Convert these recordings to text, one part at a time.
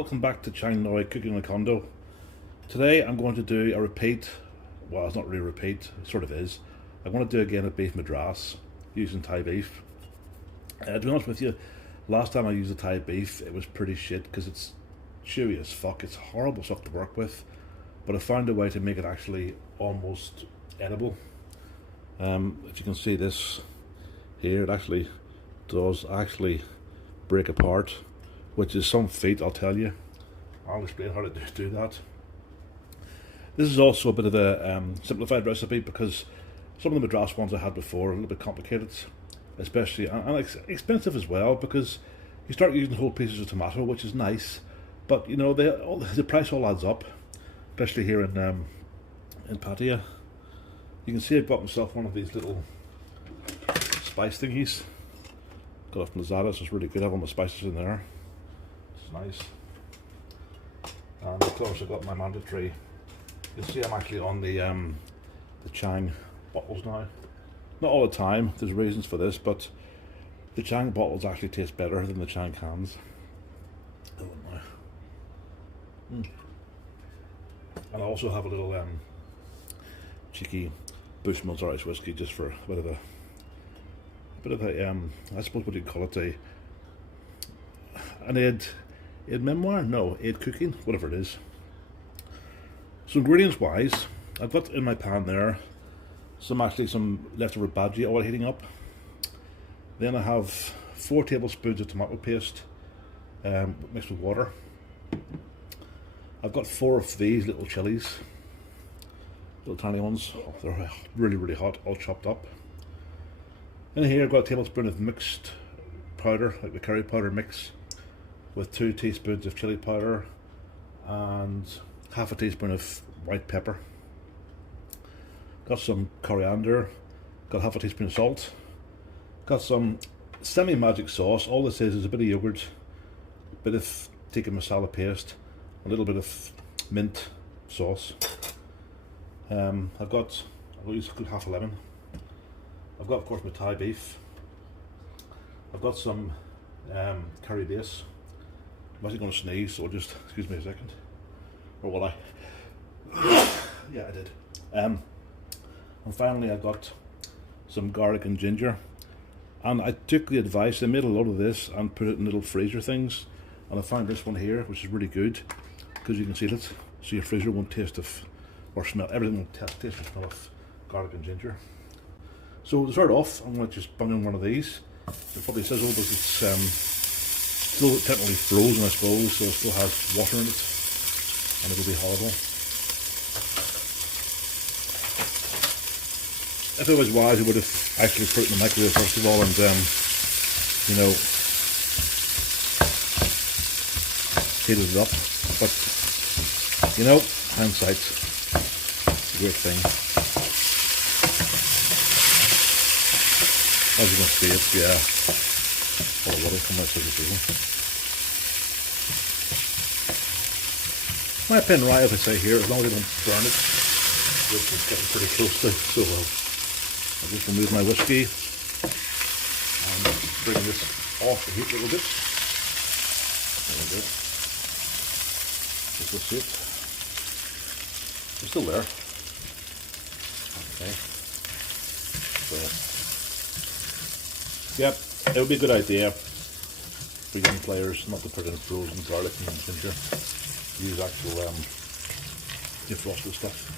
welcome back to China Cooking in a Condo. Today I'm going to do a repeat, well it's not really a repeat, it sort of is. I'm going to do again a beef Madras using Thai beef. To be honest with you, last time I used a Thai beef it was pretty shit because it's chewy as fuck, it's horrible stuff to work with, but I found a way to make it actually almost edible. As you can see this here, it actually does break apart, which is some feat, I'll tell you. I'll explain how to do that. This is also a bit of a simplified recipe because some of the Madras ones I had before are a little bit complicated, especially and expensive as well, because you start using whole pieces of tomato, which is nice, but you know the price all adds up, especially here in Pattaya. You can see I've got myself one of these little spice thingies. Got it from Madras, so it's really good. I have all my spices in there. It's nice. And of course I've got my mandatory. You'll see I'm actually on the Chang bottles now. Not all the time, there's reasons for this, but the Chang bottles actually taste better than the Chang cans. And I also have a little cheeky Bushmills Irish whiskey just for a bit of a I suppose what you'd call it, an aid memoir? No, aid cooking, whatever it is. So ingredients wise, I've got in my pan there some leftover bhaji oil heating up. Then I have 4 tablespoons of tomato paste mixed with water. I've got 4 of these little chilies, little tiny ones. Oh, they're really hot, all chopped up. In here I've got a tablespoon of mixed powder, like the curry powder mix, with 2 teaspoons of chili powder and half a teaspoon of white pepper. Got some coriander, got half a teaspoon of salt, got some semi-magic sauce. All this is a bit of yogurt, a bit of tikka masala paste, a little bit of mint sauce. I'll use half a lemon. I've got, of course, my Thai beef. I've got some curry base. I'm actually going to sneeze, so just excuse me a second. Or will I? Yeah, I did. And finally, I got some garlic and ginger. And I took the advice, I made a lot of this and put it in little freezer things. And I found this one here, which is really good, because you can see it. So your freezer won't taste of, or smell, everything will taste and smell of garlic and ginger. So to start off, I'm going to just bung in one of these. It probably says, oh, but it's still technically frozen, I suppose, so it still has water in it, and it'll be horrible. If I was wise, I would have actually put it in the microwave first of all, and you know, heated it up. But you know, hindsight's a great thing. As you can see, it's all the water coming out of the table. My pen right, as I say here, as long as I don't burn it, which is getting pretty close to, so I'll just remove my whiskey and bring this off the heat a little bit. There we go. This will see it. It's still there. Okay. So, yep, it would be a good idea for young players not to put in frozen garlic and ginger. Use actual defrosted stuff.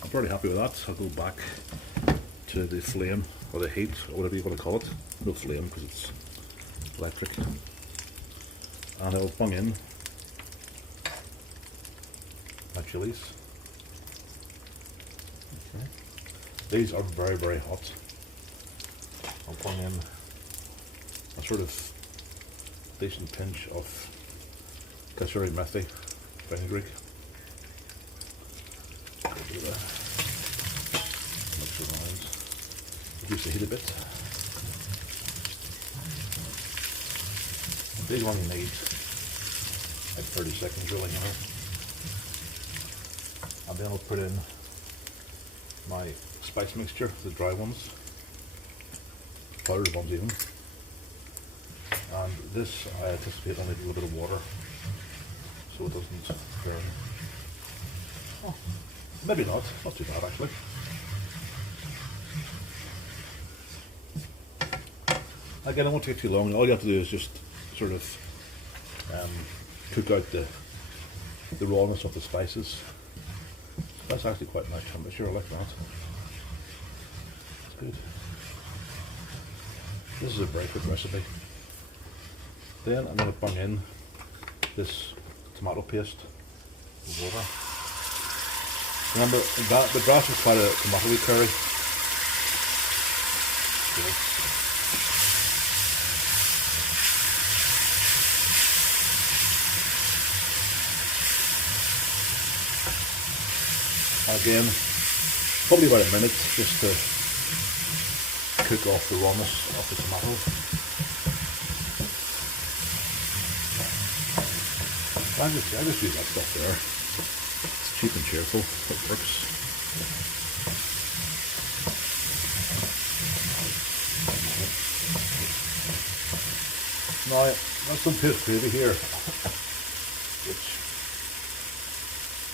I'm pretty happy with that. I'll go back to the flame, or the heat, or whatever you want to call it. No flame because it's electric. And I'll bung in my chilies. Okay. These are very hot. I'll bung in a sort of decent pinch of kasuri methi fenugreek. Mix it around. Reduce the heat a bit. The big one you need like 30 seconds really now. And then I'll put in my spice mixture, the dry ones, powdered ones even. And this I anticipate only a little bit of water so it doesn't burn. Oh, maybe not too bad actually. Again, it won't take too long. All you have to do is just sort of cook out the rawness of the spices. That's actually quite a nice temperature, I like that. It's good. This is a very quick recipe. Then I'm going to bung in this tomato paste with water. Remember, the Madras is quite a tomatoey curry. Good. Again, probably about a minute just to cook off the rawness of the tomato. I just use that stuff there. It's cheap and cheerful, it works. Now, that's some paste gravy here, which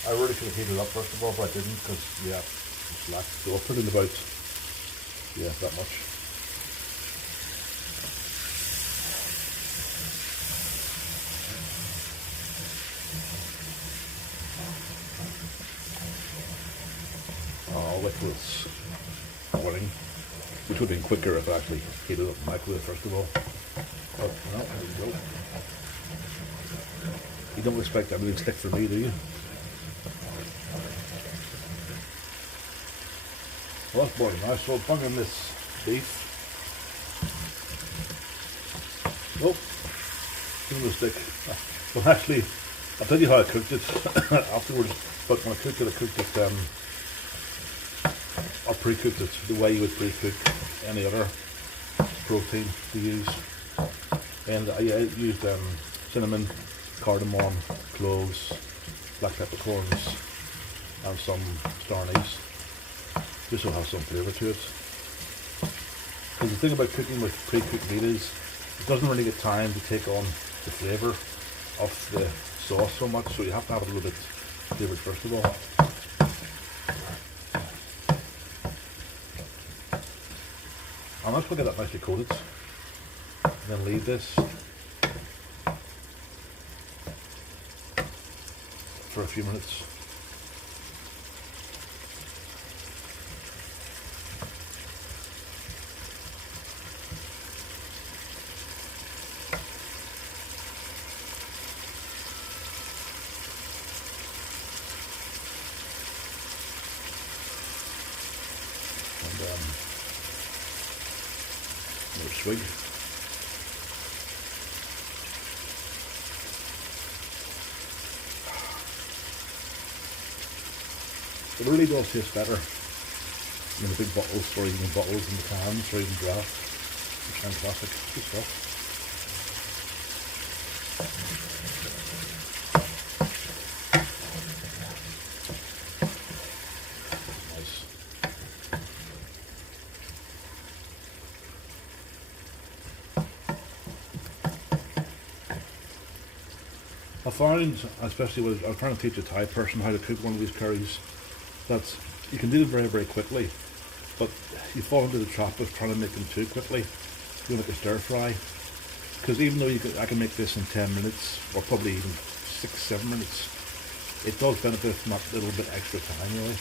I really should have heated up first of all, but I didn't because, yeah, it's slack. So I'll put in about, yeah, that much. I'll wait till it's boiling, which would have been quicker if I actually heated up the microwave first of all. But, well, there you go. You don't expect everything to stick for me, do you? Well, that's boiling nice, so I'll bung in this beef. Oh, give it a stick. Well, actually, I'll tell you how I cooked it afterwards, but when I cooked it, I pre-cooked it the way you would pre-cook any other protein to use. And I used cinnamon, cardamon, cloves, black peppercorns, and some star anise. Just so it has some flavour to it. Because the thing about cooking with pre-cooked meat is it doesn't really get time to take on the flavour of the sauce so much, so you have to have it a little bit flavoured first of all. And let's get that nicely coated. And then leave this for a few minutes. More swig. It really does taste better in the big bottles, or even bottles in the cans, or even draft. It's fantastic. Good stuff. I found, especially when I was trying to teach a Thai person how to cook one of these curries, that you can do them very, very quickly, but you fall into the trap of trying to make them too quickly. You make a stir fry, because even though I can make this in 10 minutes, or probably even 6-7 minutes, it does benefit from that little bit extra time, really.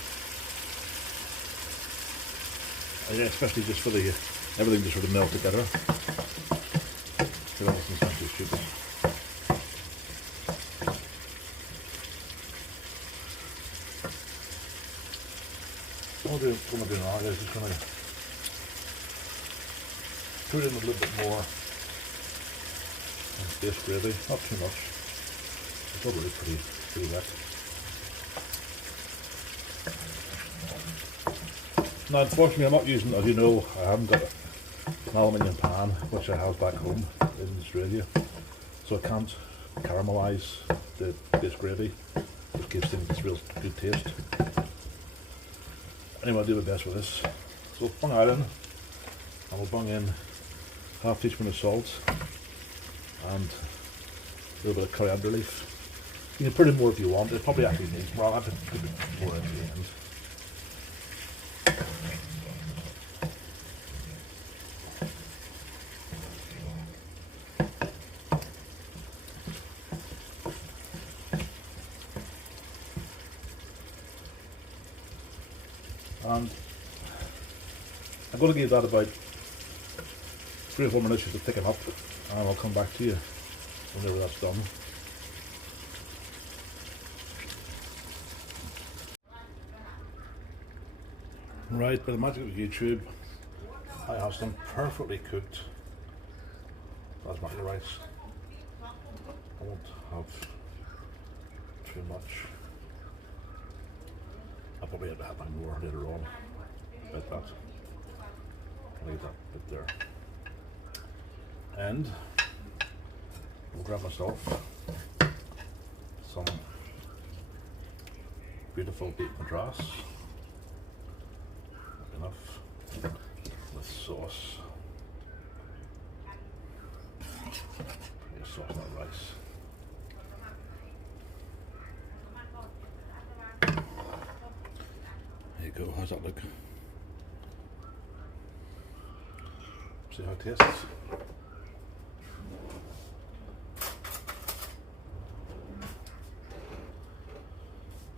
Especially just for everything to sort of melt together. So that's essentially stupid. What I'm going to do now is just going to put in a little bit more base gravy, not too much. It's already pretty wet. Now, unfortunately, I'm not using, as you know, I haven't got an aluminium pan, which I have back home in Australia, so I can't caramelise the base gravy, which gives things this real good taste. Anyway, I'll do my best with this. So bung that in, and we'll bung in half teaspoon of salt, and a little bit of coriander leaf. You can put in more if you want. It probably actually needs more. I'll have to put a bit more in the end. And I'm going to give that about 3 or 4 minutes just to thicken up, and I'll come back to you whenever that's done. Right, by the magic of YouTube, I have some perfectly cooked basmati rice. I won't have too much. I'll probably have to have more later on. About that. I'll leave that bit there. And I'll grab myself some beautiful beef Madras. Enough with sauce. Put your sauce on that rice. There you go, how's that look? See how it tastes.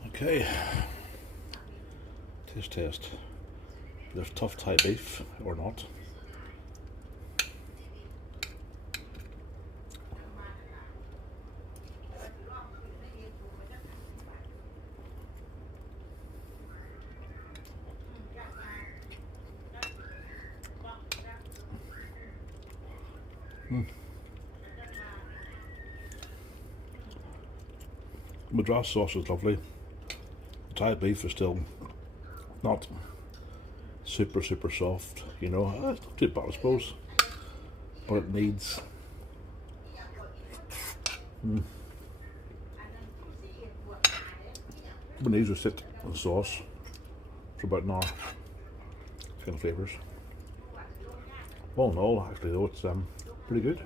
Okay, test. There's tough Thai beef or not. Madras sauce is lovely. Thai beef is still not super soft, you know. It's not too bad, I suppose, but it needs it needs to sit in the sauce for about an hour. It's kind of flavours. All in all, actually though, it's pretty good.